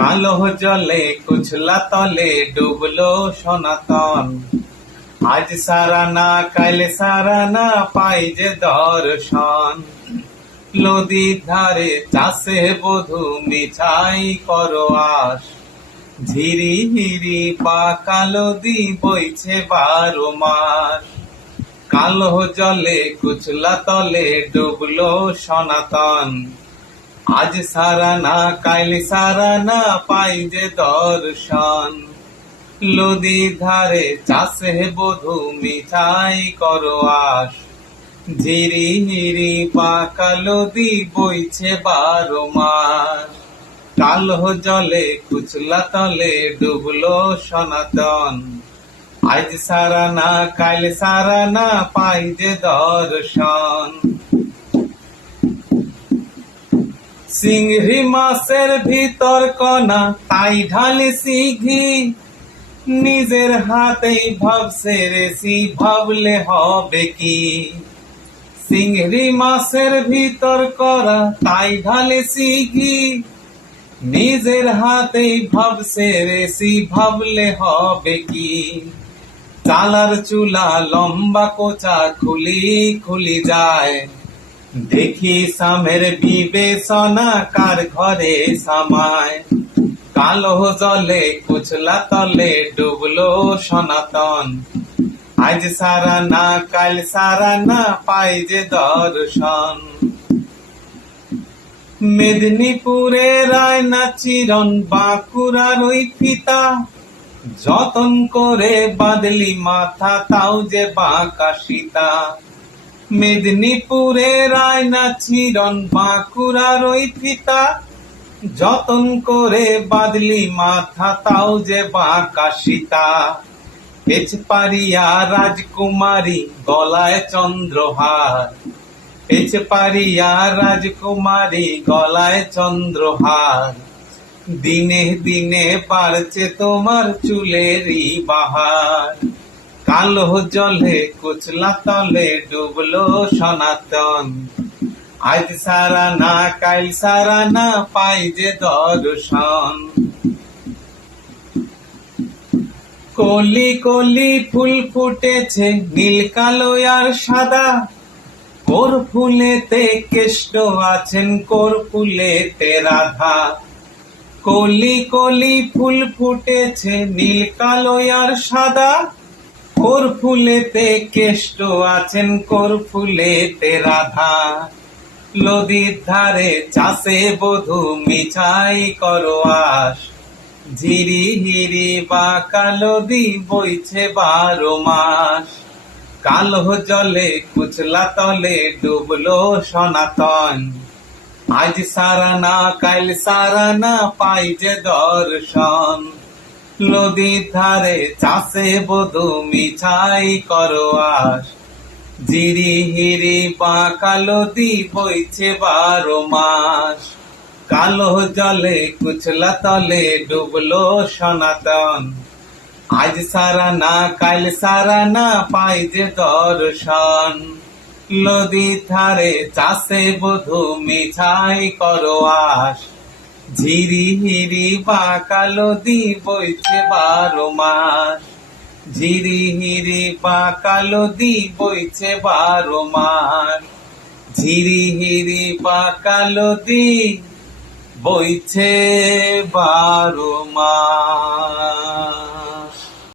কালো জলে কুচলা তলে ডুবলো সনাতন। আজ সারা না কাইলে সারা না পাই যে দর্শন। নদীর ধারে চাষে বধূ মিছাই করো আস। ঝিরি হিরি পাকা নদী বইছে 12 মাস। কালো জলে কুচলা তলে ডুবলো সনাতন। আজ সারা না কাইল সারা না পাই যে দর্শন। নদীর ধারে চাষে বধূ মিঠাই করো আস। ঝিরি হিরি পাকা নদী বইছে 12 মাস। কালো জলে কুচলা তলে ডুবলো সনাতন। আজ সারা না কাইল সারা না পাই যে দর্শন। চিংড়ি মাছের ভিতর কণা তাই ঢালেছি ঘি। নিজের হাতেই ভাবছে রেসি ভাবলে হবে কি। চিংড়ি মাছের ভিতর করা তাই ঢালেছি ঘি। নিজের হাতেই ভাবছে রেসি ভাবলে হবে কি। চালার চুলা লম্বা কোচা খুলি খুলি যায়। দেখি সামের বিবেচনা কার ঘরে সামায়। কালো জলে কুচলা তলে ডুবলো সনাতন। আজ সারা না কাল সারা না পাই যে দর্শন। মেদিনীপুরের রায়না চিরন বাঁকুড়ার ওই ফিতা। যতন করে বাদলি মাথা তাও যে বাঁকা সীতা। মেদিনীপুরের রায়না চিরন বাঁকুড়ার ওই ফিতা। যতন করে বাদলি মাথা তাও যে বাঁকা সীতা। পেছপাড়িয়া রাজকুমারী গলায় চন্দ্রহার। পেছপাড়িয়া রাজকুমারী গলায় চন্দ্রহার। দিনে দিনে বাড়ছে তোমার চুলেরই বাহার। কালো জলে কুচলা তলে ডুবলো সনাতন। আজ সারা না কাইল সারা না পাই যে দর্শন। কলি কলি ফুল ফুটেছে নীল কালো আর সাদা। কোর ফুলেতে কেষ্ট আছেন কোর ফুলেতে রাধা। কলি কলি ফুল ফুটেছে নীল কালো আর সাদা। কোর ফুলেতে কেষ্ট আছেন কোর ফুলেতে রাধা। নদীর ধারে চাষে বধূ মিছাই করো আস। ঝিরি হিরি বাঁকা নদী বইছে 12 মাস। কালো জলে কুচলা তলে ডুবলো সনাতন। আজ সারা না কাইল সারা না পাই যে দর্শন। নদীর ধারে চাষে বধূ মিছাই করো আস। ঝিরি হিরি বাঁকা নদী বইছে 12 মাস। কালো জলে কুচলা তলে ডুবলো সনাতন। আজ সারা না কাইল সারা না পাই যে দর্শন। নদীর ধারে চাষে বধূ মিছাই করো আস। ঝিরি হিরি বাঁকা নদী বইছে 12 মাস। ঝিরি হিরি বাঁকা নদী বইছে 12 মাস। ঝিরি হিরি বাঁকা নদী বইছে 12 মাস।